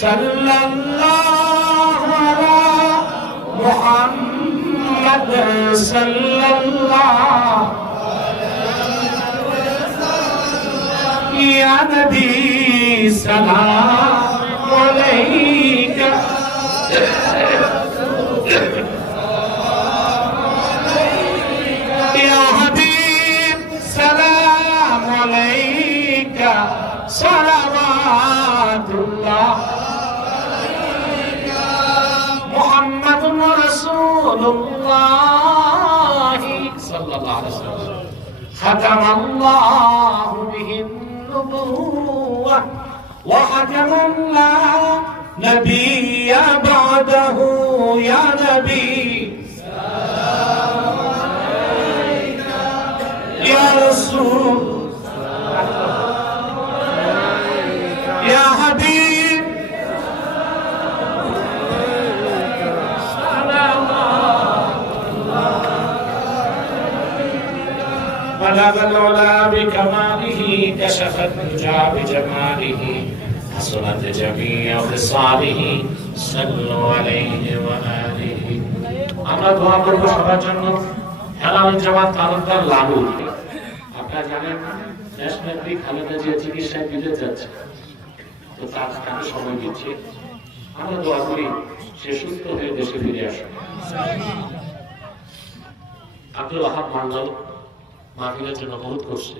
সাল্লাল্লাহু আলা মুহাম্মাদ সাল্লাল্লাহু ইয়া নবী সালাম আলাইকা ইয়া হাবিব সালাম আলাইকা সালাওয়াতুল্লাহ মুহাম্মাদুর রাসূলুল্লাহ সাল্লাল্লাহু আলাইহি ওয়াসাল্লাম খাতামাল্লাহু বিহিন نبوة وحكم الله نبيا بعده يا نبي سلام عليك يا رسول يا حبيب بلغ العلا بكماله كشف الدجى بجماله حسنت جميع خصاله صلوا عليه وآله আমরা দোয়া করব সবার জন্য হেলাল জামাত তালুকদার লালু আপনারা জানেন ন্যাশনাল নেত্রী খালেদা জিয়া চিকিৎসায় বিদেশ যাচ্ছে তো তার কাছে সময় দিচ্ছে আমরা দোয়া করি সে সুস্থ হয়ে দেশে ফিরে আসে আব্দুল ওয়াহাব মন্ডল মাহফিলের জন্য বহুত করছে।